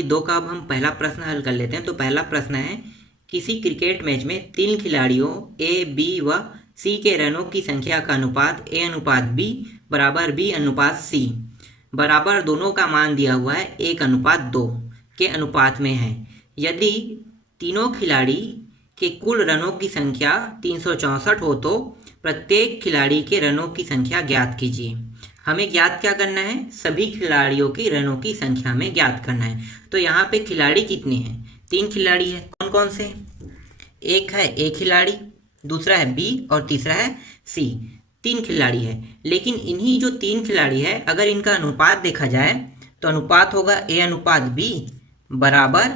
प्रश्नावली 2 का अब हम पहला प्रश्न हल कर लेते हैं। तो पहला प्रश्न है, किसी क्रिकेट मैच में 3 खिलाड़ियों ए, बी व सी के रनों की संख्या का अनुपात ए अनुपात बी बराबर बी अनुपात सी बराबर दोनों का मान दिया हुआ है 1:2 के अनुपात में है। यदि तीनों खिलाड़ी के कुल रनों की संख्या 364 हो तो प्रत्येक खिलाड़ी के रनों की संख्या ज्ञात कीजिए। हमें ज्ञात क्या करना है? सभी खिलाड़ियों की रनों की संख्या में ज्ञात करना है। तो यहाँ पे खिलाड़ी कितने हैं? 3 खिलाड़ी है। कौन कौन से? एक है ए खिलाड़ी, दूसरा है बी और तीसरा है सी। 3 खिलाड़ी है, लेकिन इन्हीं जो 3 खिलाड़ी है अगर इनका अनुपात देखा जाए तो अनुपात होगा ए अनुपात बी बराबर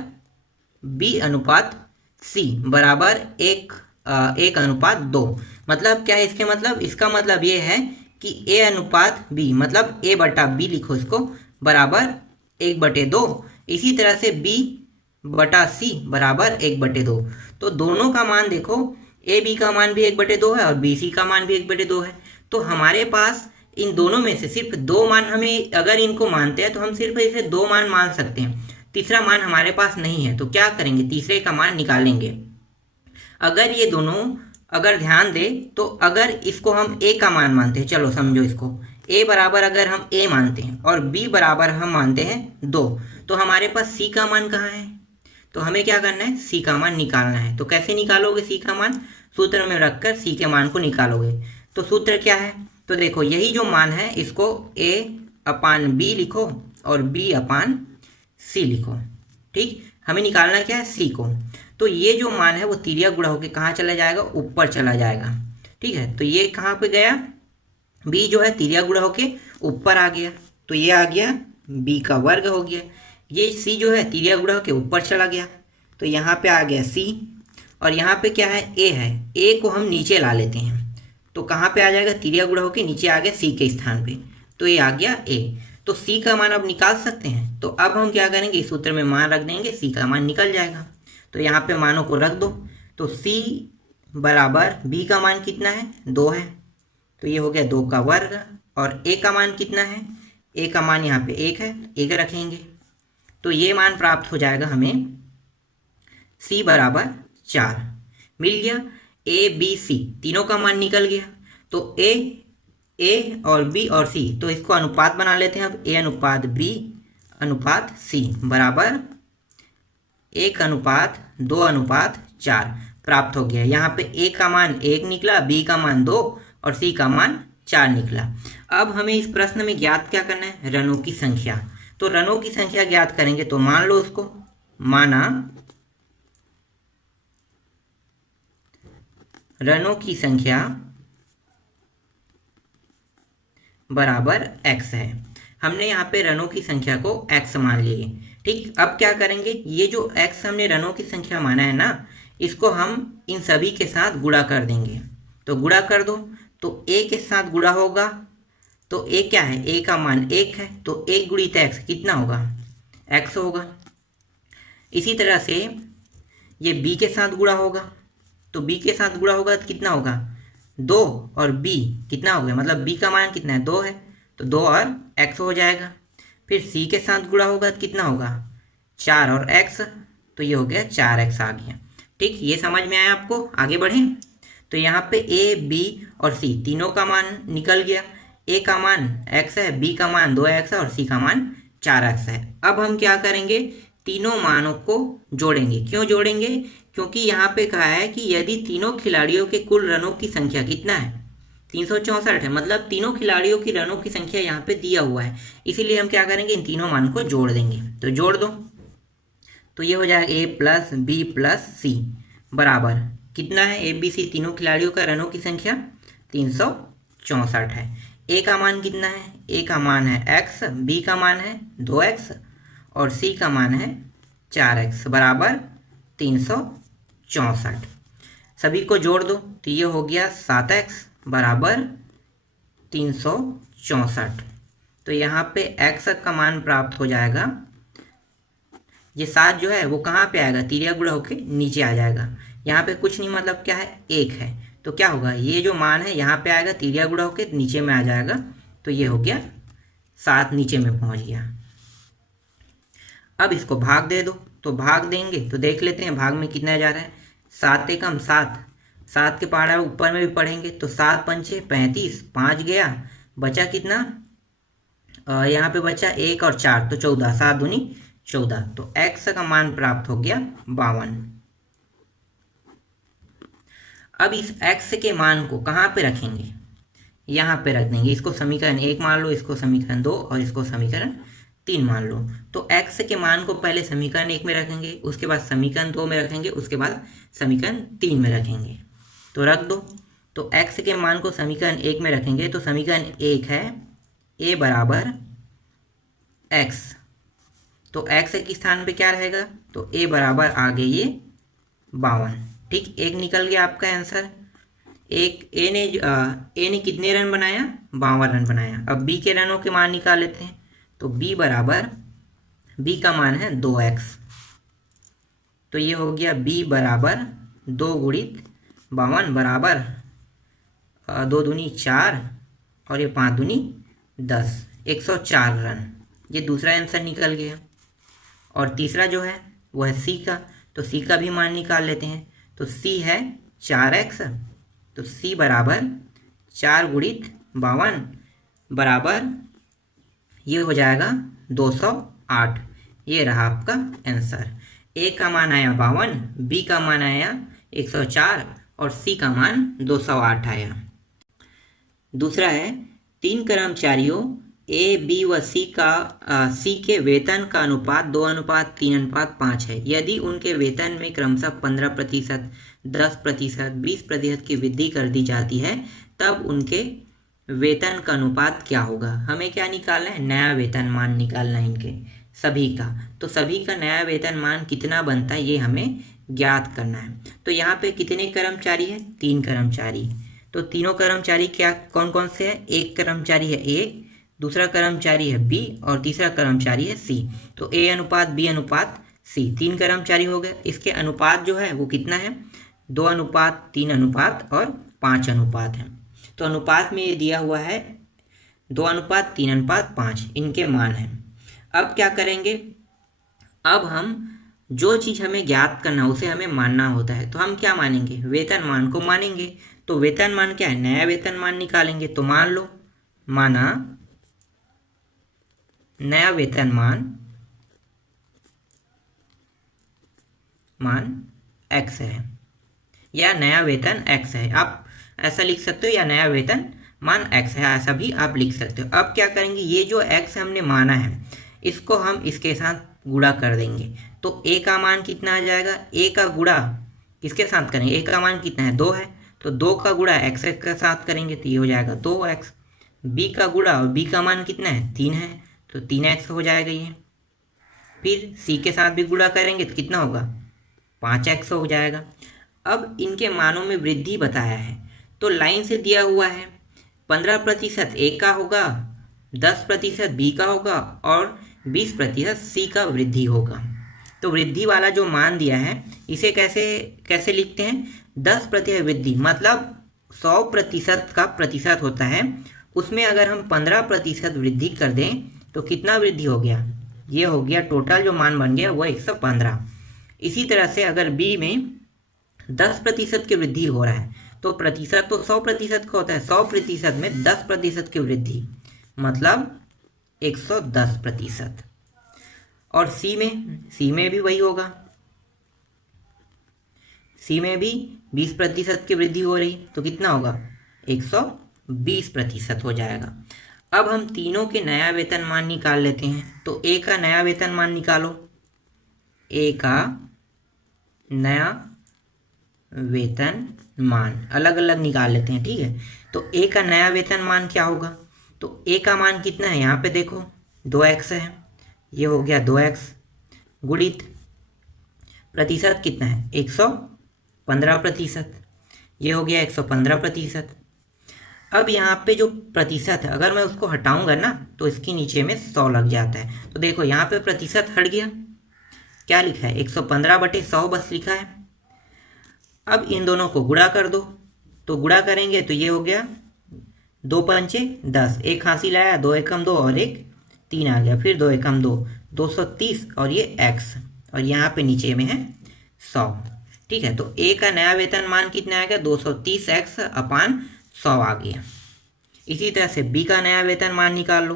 बी अनुपात सी बराबर 1:2। मतलब क्या है इसके मतलब? इसका मतलब ये है कि ए अनुपात बी मतलब ए बटा बी लिखो इसको बराबर 1/2। इसी तरह से बी बटा सी बराबर 1/2। तो दोनों का मान देखो, ए बी का मान भी 1/2 है और बी सी का मान भी 1/2 है। तो हमारे पास इन दोनों में से सिर्फ 2 मान, हमें अगर इनको मानते हैं तो हम सिर्फ इसे 2 मान मान सकते हैं। तीसरा मान हमारे पास नहीं है, तो क्या करेंगे? तीसरे का मान निकालेंगे। अगर ये दोनों अगर ध्यान दे तो अगर इसको हम ए का मान मानते हैं, चलो समझो इसको, ए बराबर अगर हम ए मानते हैं और बी बराबर हम मानते हैं 2, तो हमारे पास सी का मान कहाँ है? तो हमें क्या करना है? सी का मान निकालना है। तो कैसे निकालोगे सी का मान? सूत्र में रखकर सी के मान को निकालोगे। तो सूत्र क्या है? तो देखो, यही जो मान है इसको A/B लिखो और B/C लिखो। ठीक, हमें निकालना क्या है? सी को। तो ये जो मान है वो तिर्यक गुणा होकर कहाँ चला जाएगा? ऊपर चला जाएगा। ठीक है, तो ये कहाँ पे गया? बी जो है तिर्यक गुणा होके ऊपर आ गया, तो ये आ गया बी का वर्ग हो गया। ये सी जो है तिर्यक गुणा होके ऊपर चला गया, तो यहाँ पे आ गया सी। और यहाँ पे क्या है? ए है। ए को हम नीचे ला लेते हैं, तो कहाँ पे आ जाएगा? तिर्यक गुणा होके नीचे आ गया सी के स्थान पे, तो ये आ गया ए। तो सी का मान अब निकाल सकते हैं। तो अब हम क्या करेंगे? इस सूत्र में मान रख देंगे, सी का मान निकल जाएगा। तो यहाँ पे मानों को रख दो। तो C बराबर B का मान कितना है? 2 है, तो ये हो गया 2 का वर्ग। और A का मान कितना है? A का मान यहाँ पे 1 है, 1 रखेंगे, तो ये मान प्राप्त हो जाएगा हमें C बराबर 4 मिल गया। A B C तीनों का मान निकल गया। तो A और B और C, तो इसको अनुपात बना लेते हैं अब। A अनुपात B अनुपात C बराबर 1:2:4 प्राप्त हो गया। यहाँ पे A का मान 1 निकला, B का मान 2 और C का मान 4 निकला। अब हमें इस प्रश्न में ज्ञात क्या करना है? रनों की संख्या। तो रनों की संख्या ज्ञात करेंगे, तो मान लो उसको, माना रनों की संख्या बराबर x है। हमने यहाँ पे रनों की संख्या को x मान लिए। ठीक, अब क्या करेंगे? ये जो x हमने रनों की संख्या माना है ना, इसको हम इन सभी के साथ गुणा कर देंगे। तो गुणा कर दो, तो a के साथ गुणा होगा, तो a क्या है? a का मान 1 है, तो 1 गुणित x कितना होगा? x होगा। इसी तरह से ये b के साथ गुणा होगा, तो b के साथ गुणा होगा तो कितना होगा? 2 और b कितना हो गया? मतलब b का मान कितना है? 2 है, तो 2 और x हो जाएगा। फिर c के साथ गुणा होगा तो कितना होगा? 4 और x, तो ये हो गया 4x आ गया। ठीक, ये समझ में आया आपको? आगे बढ़ें। तो यहाँ पे a, b और c तीनों का मान निकल गया। a का मान x है, b का मान 2x है और c का मान 4x है। अब हम क्या करेंगे? तीनों मानों को जोड़ेंगे। क्यों जोड़ेंगे? क्योंकि यहाँ पे कहा है कि यदि तीनों खिलाड़ियों के कुल रनों की संख्या कितना है? 364 है, मतलब तीनों खिलाड़ियों की रनों की संख्या यहाँ पे दिया हुआ है, इसीलिए हम क्या करेंगे? इन तीनों मान को जोड़ देंगे। तो जोड़ दो, तो ये हो जाएगा a प्लस बी प्लस सी बराबर कितना है? ए बी सी तीनों खिलाड़ियों का रनों की संख्या 364 है। a का मान कितना है? a का मान है x, b का मान है 2x और c का मान है 4x बराबर 364। सभी को जोड़ दो, तो ये हो गया 7x बराबर 364। तो यहाँ पे x का मान प्राप्त हो जाएगा। ये 7 जो है वो कहाँ पे आएगा? तिर्यक गुणा होके नीचे आ जाएगा। यहाँ पे कुछ नहीं, मतलब क्या है? 1 है, तो क्या होगा? ये जो मान है यहाँ पे आएगा, तिर्यक गुणा होके नीचे में आ जाएगा, तो ये हो गया 7 नीचे में पहुँच गया। अब इसको भाग दे दो, तो भाग देंगे तो देख लेते हैं भाग में कितना जा रहा है। 7 एकम 7, 7 के पहाड़ा ऊपर में भी पढ़ेंगे तो 7 पंचे 35, 5 गया, बचा कितना, यहाँ पे बचा 1 और 4 तो 14, 7 दूनी 14, तो x का मान प्राप्त हो गया 52। अब इस x के मान को कहाँ पे रखेंगे, यहाँ पे रख देंगे। इसको समीकरण 1 मान लो, इसको समीकरण 2 और इसको समीकरण 3 मान लो। तो x के मान को पहले समीकरण 1 में रखेंगे, उसके बाद समीकरण 2 में रखेंगे, उसके बाद समीकरण 3 में रखेंगे। तो रख दो। तो x के मान को समीकरण 1 में रखेंगे तो समीकरण 1 है a बराबर x, तो x के स्थान पे क्या रहेगा, तो a बराबर आ गई ये 52। ठीक, एक निकल गया आपका आंसर। एक ए ने कितने रन बनाया, 52 रन बनाया। अब बी के रनों के मान निकाल लेते हैं, तो बी बराबर, बी का मान है 2x, तो ये हो गया बी बराबर 2 गुणित 52 बराबर 2 दूनी 4 और ये 5 दूनी 10, 104 रन। ये दूसरा आंसर निकल गया। और तीसरा जो है वो है सी का, तो सी का भी मान निकाल लेते हैं। तो सी है 4x, तो सी बराबर 4 गुणित 52 बराबर ये हो जाएगा 208। ये रहा आपका आंसर। ए का मान आया 52, बी का मान आया 104 और सी का मान 208 आया। दूसरा है 3 कर्मचारियों ए, बी व सी के वेतन का अनुपात 2:3:5 है। यदि उनके वेतन में क्रमशः 15%, 10%, 20% की वृद्धि कर दी जाती है तब उनके वेतन का अनुपात क्या होगा। हमें क्या निकालना है, नया वेतन मान निकालना है इनके सभी का। तो सभी का नया वेतन मान कितना बनता है ये हमें ज्ञात करना है। तो यहाँ पे कितने कर्मचारी है, 3 कर्मचारी। तो तीनों कर्मचारी क्या कौन कौन से है, एक कर्मचारी है ए, दूसरा कर्मचारी है बी और तीसरा कर्मचारी है सी। तो ए अनुपात बी अनुपात सी, 3 कर्मचारी हो गए। इसके अनुपात जो है वो कितना है, 2:3 अनुपात और 5 अनुपात है। तो अनुपात में ये दिया हुआ है 2:3:5 इनके मान है। अब क्या करेंगे, अब हम जो चीज़ हमें ज्ञात करना उसे हमें मानना होता है। तो हम क्या मानेंगे, वेतन मान को मानेंगे। तो वेतन मान क्या है, नया वेतन मान निकालेंगे। तो मान लो, माना नया वेतन मान x है या नया वेतन x है, आप ऐसा लिख सकते हो, या नया वेतन मान x है, ऐसा भी आप लिख सकते हो। अब क्या करेंगे, ये जो x हमने माना है इसको हम इसके साथ गुणा कर देंगे। तो a का मान कितना आ जाएगा, a का गुणा किसके साथ करेंगे, a का मान कितना है 2 है, तो 2 का गुणा x के साथ करेंगे तो ये हो जाएगा 2x। b का गुणा, और b का मान कितना है 3 है, तो 3x हो जाएगा ये। फिर c के साथ भी गुणा करेंगे तो कितना होगा, 5x हो जाएगा। अब इनके मानों में वृद्धि बताया है, तो लाइन से दिया हुआ है 15% a का होगा, 10% b का होगा और 20% c का वृद्धि होगा। तो वृद्धि वाला जो मान दिया है इसे कैसे लिखते हैं, 10% वृद्धि मतलब 100% का प्रतिशत होता है, उसमें अगर हम 15% वृद्धि कर दें तो कितना वृद्धि हो गया, ये हो गया टोटल जो मान बन गया वो 115। इसी तरह से अगर बी में 10% की वृद्धि हो रहा है तो प्रतिशत तो 100% का होता है, 100% में 10% की वृद्धि मतलब 110%। और सी में भी वही होगा, सी में भी 20% की वृद्धि हो रही तो कितना होगा, 120% हो जाएगा। अब हम तीनों के नया वेतन मान निकाल लेते हैं। तो ए का नया वेतन मान निकालो, ए का नया वेतन मान अलग अलग निकाल लेते हैं, ठीक है। तो ए का नया वेतन मान क्या होगा, तो ए का मान कितना है, यहाँ पे देखो 2x है, ये हो गया 2x गुणित प्रतिशत कितना है 115%, ये हो गया 115%। अब यहाँ पे जो प्रतिशत है अगर मैं उसको हटाऊंगा ना तो इसके नीचे में 100 लग जाता है। तो देखो यहाँ पे प्रतिशत हट गया, क्या लिखा है 115/100 बस लिखा है। अब इन दोनों को गुणा कर दो, तो गुणा करेंगे तो ये हो गया 2 पंचे 10, एक हासिल आया, 2 एकम 2 और 1 3 आ गया, फिर 2 एकम 2, 230 और ये x और यहाँ पे नीचे में है 100। ठीक है, तो ए का नया वेतन मान कितना आ गया 230x अपान 100 आ गया। इसी तरह से बी का नया वेतन मान निकाल लो।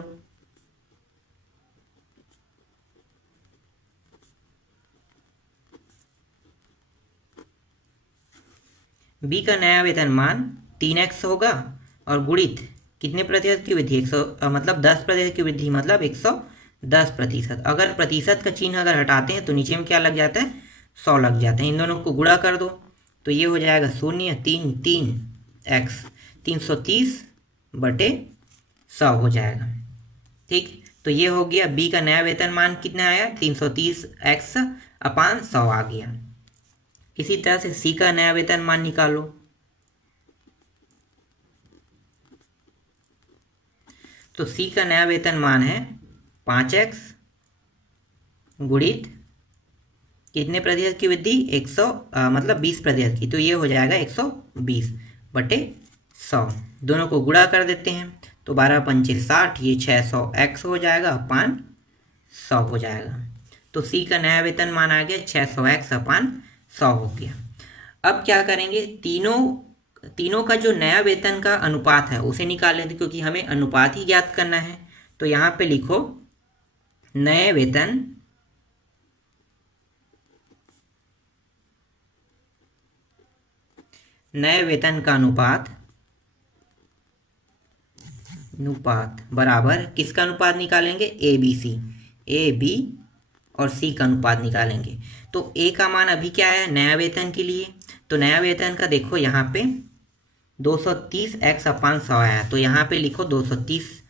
बी का नया वेतन मान 3x होगा और गुणित कितने प्रतिशत की वृद्धि 100 मतलब 10% की वृद्धि मतलब 110%। अगर प्रतिशत का चिन्ह अगर हटाते हैं तो नीचे में क्या लग जाता है 100 लग जाता है। इन दोनों को गुणा कर दो तो ये हो जाएगा 0 3 3 x 330/100 हो जाएगा। ठीक, तो ये हो गया बी का नया वेतन मान कितना आया 330x अपान 100 आ गया। इसी तरह से सी का नया वेतन मान निकालो। तो सी का नया वेतन मान है 5x गुणित कितने प्रतिशत की वृद्धि 100 मतलब 20% की, तो ये हो जाएगा 120/100। दोनों को गुणा कर देते हैं तो 12 पंचे 60, ये 600x हो जाएगा अपान 100 हो जाएगा। तो सी का नया वेतन मान आ गया 600x अपान 100 हो गया। अब क्या करेंगे, तीनों का जो नया वेतन का अनुपात है उसे निकाल लेते, क्योंकि हमें अनुपात ही ज्ञात करना है। तो यहाँ पे लिखो नए वेतन का अनुपात बराबर किसका अनुपात निकालेंगे ए बी और सी का अनुपात निकालेंगे। तो ए का मान अभी क्या है नया वेतन के लिए, तो नया वेतन का देखो यहाँ पे 230x अपान 100 आया, तो यहाँ पे लिखो 230x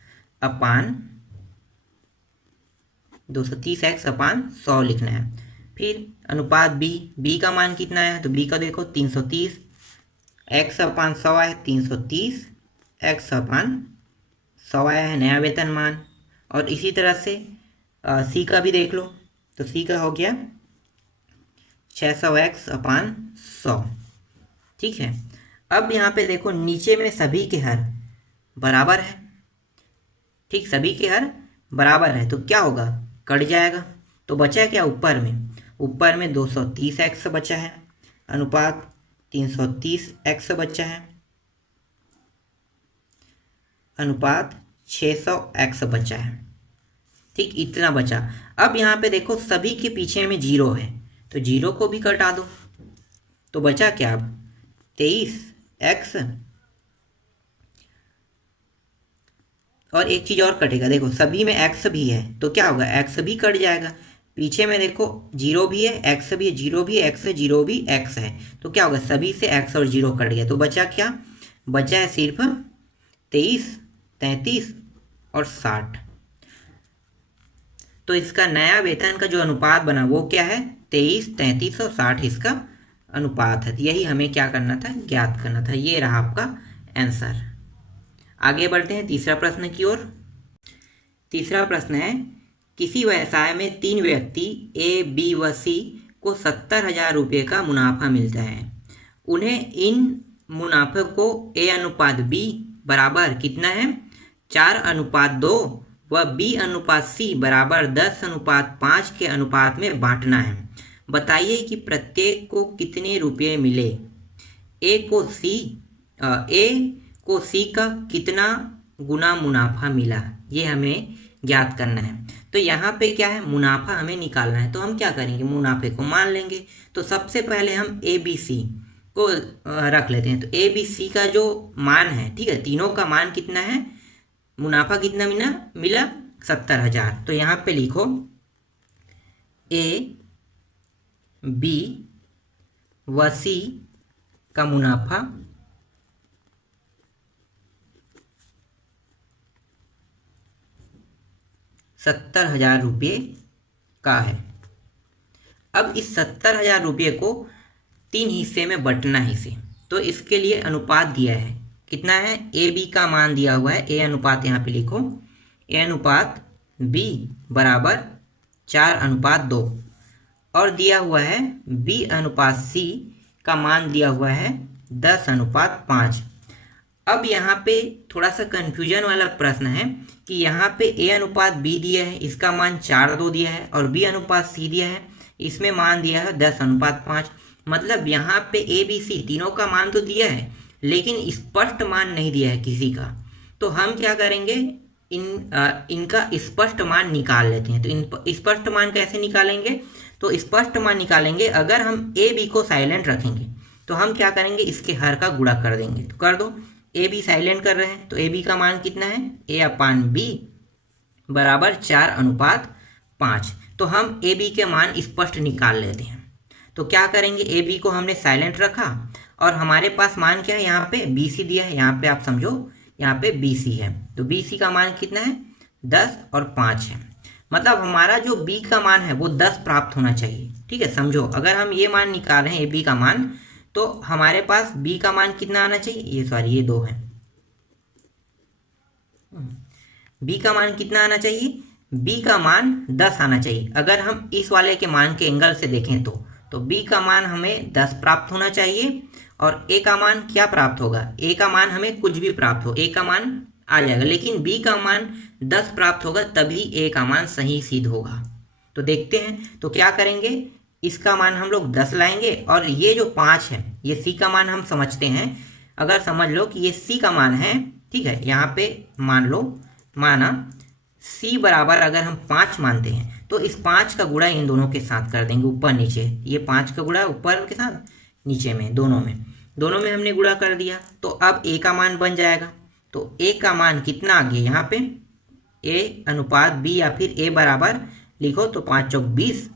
अपान 100 लिखना है। फिर अनुपात बी का मान कितना है, तो बी का देखो 330x अपान 100 आया, 330x अपान 100 आया है नया वेतन मान। और इसी तरह से सी का भी देख लो, तो सी का हो गया 600x अपान 100। ठीक है, अब यहाँ पे देखो नीचे में सभी के हर बराबर है। ठीक, सभी के हर बराबर है तो क्या होगा कट जाएगा, तो बचा क्या ऊपर में 230x बचा है अनुपात 330x बचा है अनुपात 600x बचा है। ठीक, इतना बचा। अब यहाँ पे देखो सभी के पीछे में 0 है तो 0 को भी कटा दो, तो बचा क्या अब 23x। और एक चीज़ और कटेगा, देखो सभी में x भी है तो क्या होगा x भी कट जाएगा। पीछे में देखो 0 भी है x भी है, 0 भी x है, 0 भी x है, तो क्या होगा सभी से x और 0 कट गया, तो बचा क्या, बचा है सिर्फ 23, 33 और 60। तो इसका नया वेतन का जो अनुपात बना वो क्या है 23, 33 और 60 इसका अनुपात है। यही हमें क्या करना था ज्ञात करना था। ये रहा आपका आंसर। आगे बढ़ते हैं तीसरा प्रश्न की ओर। तीसरा प्रश्न है किसी व्यवसाय में 3 व्यक्ति ए बी व सी को 70,000 रुपये का मुनाफा मिलता है। उन्हें इन मुनाफे को ए अनुपात बी बराबर कितना है 4:2 व बी अनुपात सी बराबर 10:5 के अनुपात में बांटना है। बताइए कि प्रत्येक को कितने रुपये मिले। ए को सी का कितना गुना मुनाफा मिला, ये हमें ज्ञात करना है। तो यहाँ पे क्या है मुनाफा हमें निकालना है, तो हम क्या करेंगे मुनाफे को मान लेंगे। तो सबसे पहले हम ए बी सी को रख लेते हैं। तो ए बी सी का जो मान है, ठीक है, तीनों का मान कितना है, मुनाफा कितना मिला 70,000। तो यहाँ पे लिखो ए बी व सी का मुनाफा 70,000 रुपये का है। अब इस 70,000 रुपये को 3 हिस्से में बंटना है इसे, तो इसके लिए अनुपात दिया है कितना है, ए बी का मान दिया हुआ है, ए अनुपात यहाँ पे लिखो ए अनुपात बी बराबर 4:2 और दिया हुआ है बी अनुपात सी का मान दिया हुआ है 10:5। अब यहाँ पे थोड़ा सा कंफ्यूजन वाला प्रश्न है कि यहाँ पे a अनुपात b दिया है, इसका मान 4:2 दिया है, और b अनुपात c दिया है, इसमें मान दिया है 10:5। मतलब यहाँ पे a b c तीनों का मान तो दिया है, लेकिन स्पष्ट मान नहीं दिया है किसी का। तो हम क्या करेंगे, इनका स्पष्ट मान निकाल लेते हैं। तो स्पष्ट मान कैसे निकालेंगे, तो स्पष्ट मान निकालेंगे अगर हम ए बी को साइलेंट रखेंगे तो हम क्या करेंगे, इसके हर का गुणा कर देंगे। तो कर दो, ए बी साइलेंट कर रहे हैं तो ए बी का मान कितना है, a/b बराबर 4:5। तो हम ए बी के मान स्पष्ट निकाल लेते हैं। तो क्या करेंगे, ए बी को हमने साइलेंट रखा और हमारे पास मान क्या है, यहाँ पे बी सी दिया है, यहाँ पे आप समझो यहाँ पे बी सी है। तो बी सी का मान कितना है, 10 और 5 है। मतलब हमारा जो b का मान है वो 10 प्राप्त होना चाहिए। ठीक है, समझो अगर हम ये मान निकाल रहे हैं a b का मान, तो हमारे पास b का मान कितना आना चाहिए, ये 2 है। b का मान कितना आना चाहिए, b का मान 10 आना चाहिए। अगर हम इस वाले के मान के एंगल से देखें तो b का मान हमें 10 प्राप्त होना चाहिए, और a का मान क्या प्राप्त होगा, a का मान हमें कुछ भी प्राप्त हो, a का मान आ जाएगा, लेकिन b का मान 10 प्राप्त होगा तभी a का मान सही सिद्ध होगा। तो देखते हैं, तो क्या करेंगे, इसका मान हम लोग 10 लाएंगे, और ये जो 5 है ये c का मान हम समझते हैं। अगर समझ लो कि ये c का मान है, ठीक है, यहाँ पे मान लो, माना c बराबर अगर हम 5 मानते हैं तो इस 5 का गुणा इन दोनों के साथ कर देंगे, ऊपर नीचे। ये 5 का गुणा ऊपर के साथ नीचे में, दोनों में हमने गुणा कर दिया। तो अब a का मान बन जाएगा। तो a का मान कितना आ गया यहाँ पे, a/b, या फिर a बराबर लिखो तो 5 चौक 20,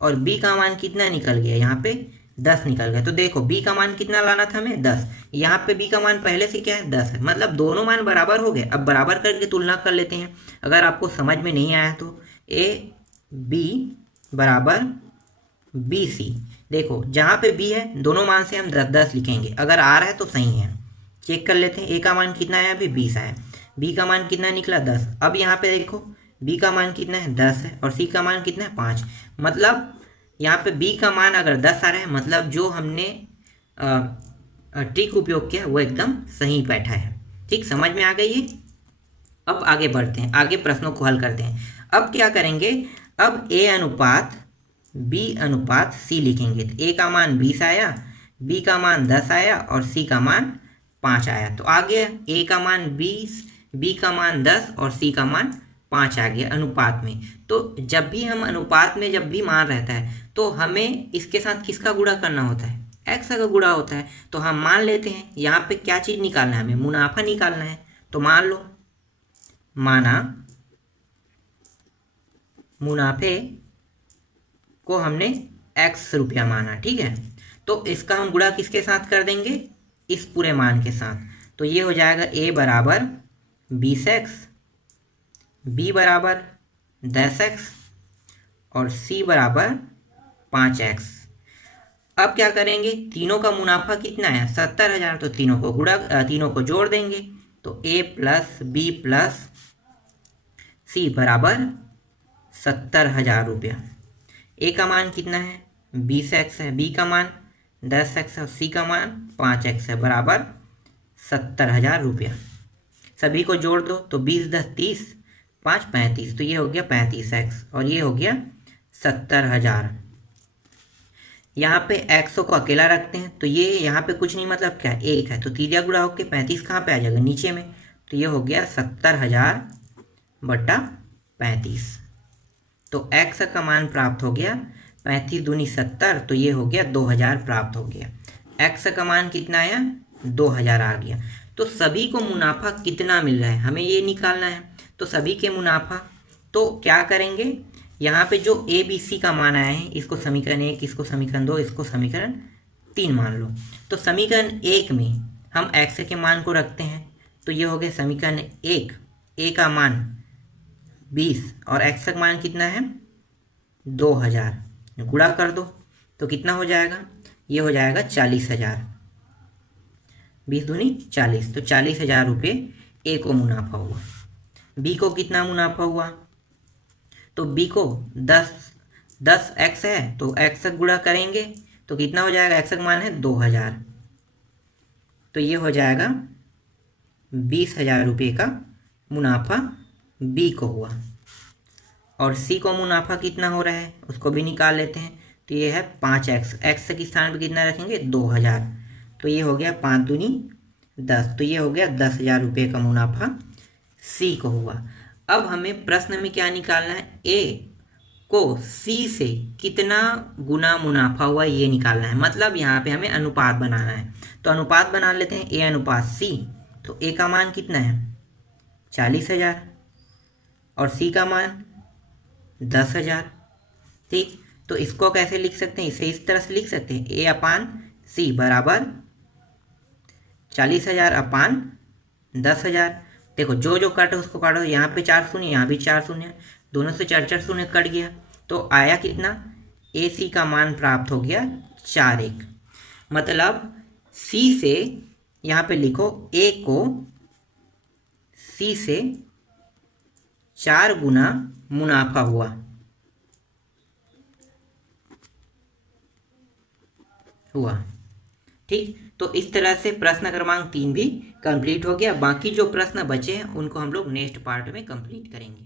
और b का मान कितना निकल गया, यहाँ पे 10 निकल गया। तो देखो b का मान कितना लाना था हमें, 10। यहाँ पे b का मान पहले से क्या है, 10 है। मतलब दोनों मान बराबर हो गए। अब बराबर करके तुलना कर लेते हैं। अगर आपको समझ में नहीं आया तो a/b बराबर b/c। देखो जहाँ पे b है दोनों मान से हम 10 लिखेंगे, अगर आ रहा है तो सही है। चेक कर लेते हैं, a का मान कितना है, अभी 20 आया, b का मान कितना निकला, 10। अब यहाँ पे देखो b का मान कितना है, 10 है, और c का मान कितना है, 5। मतलब यहाँ पे b का मान अगर 10 आ रहा है, मतलब जो हमने ट्रिक उपयोग किया वो एकदम सही बैठा है। ठीक, समझ में आ गई है। अब आगे बढ़ते हैं, आगे प्रश्नों को हल करते हैं। अब क्या करेंगे, अब a/b/c लिखेंगे। तो a का मान 20 आया, b का मान 10 आया, और c का मान 5 आया। तो आ गया a का मान 20, b का मान 10 और c का मान 5 आ गया अनुपात में। तो जब भी हम अनुपात में जब भी मान रहता है तो हमें इसके साथ किसका गुणा करना होता है, x का गुणा होता है। तो हम मान लेते हैं, यहाँ पे क्या चीज़ निकालना है, हमें मुनाफा निकालना है। तो मान लो, माना मुनाफे को हमने x रुपया माना, ठीक है। तो इसका हम गुणा किसके साथ कर देंगे, इस पूरे मान के साथ। तो ये हो जाएगा a बराबर 20x, b बराबर 10x और c बराबर 5x। अब क्या करेंगे, तीनों का मुनाफा कितना है, 70,000। तो तीनों को जोड़ देंगे। तो a plus b plus c बराबर 70,000 रुपया। a का मान कितना है, 20x है, b का मान 10x है, और c का मान 5x है, बराबर 70,000 रुपया। सभी को जोड़ दो तो 20 10 30, 5 35, तो ये हो गया 35x, और ये हो गया 70,000। यहाँ पे x को अकेला रखते हैं, तो ये यहाँ पे कुछ नहीं, मतलब क्या, 1 है। तो तीजा गुणा होके 35 कहाँ पे आ जाएगा, नीचे में। तो ये हो गया 70,000 बटा 35। तो x का मान प्राप्त हो गया 35 दूनी 70, तो ये हो गया 2000 प्राप्त हो गया। x का मान कितना आया, 2000 आ गया। तो सभी को मुनाफा कितना मिल रहा है हमें ये निकालना है। तो सभी के मुनाफा, तो क्या करेंगे, यहाँ पे जो a b c का मान आया है, इसको समीकरण 1, इसको समीकरण 2, इसको समीकरण 3 मान लो। तो समीकरण 1 में हम x के मान को रखते हैं, तो ये हो गया समीकरण 1, a का मान 20 और x का मान कितना है, 2000। गुणा कर दो तो कितना हो जाएगा, ये हो जाएगा 40,000। 20 दूनी 40, तो 40,000 रुपये a को मुनाफा हुआ। b को कितना मुनाफा हुआ, तो b को 10x है, तो x का गुणा करेंगे तो कितना हो जाएगा, x का मान है 2000। तो ये हो जाएगा 20,000 रुपये का मुनाफा बी को हुआ। और सी को मुनाफा कितना हो रहा है उसको भी निकाल लेते हैं। तो ये है 5x, x के स्थान पर कितना रखेंगे 2,000, तो ये हो गया 5 दूनी 10, तो ये हो गया 10,000 रुपये का मुनाफा सी को हुआ। अब हमें प्रश्न में क्या निकालना है, ए को सी से कितना गुना मुनाफा हुआ ये निकालना है। मतलब यहाँ पे हमें अनुपात बनाना है, तो अनुपात बना लेते हैं ए अनुपात सी। तो ए का मान कितना है 40,000 और सी का मान 10,000। ठीक, तो इसको कैसे लिख सकते हैं, इसे इस तरह से लिख सकते हैं ए अपान सी बराबर 40,000 अपान 10,000। देखो जो जो कट है उसको काटो, यहाँ पे 4 शून्य, यहाँ भी 4 शून्य, दोनों से 4 शून्य कट गया, तो आया कितना, ए सी का मान प्राप्त हो गया 4,1। मतलब सी से यहाँ पे लिखो ए को सी से 4 गुना मुनाफा हुआ। ठीक, तो इस तरह से प्रश्न क्रमांक 3 भी कंप्लीट हो गया। बाकी जो प्रश्न बचे हैं उनको हम लोग नेक्स्ट पार्ट में कंप्लीट करेंगे।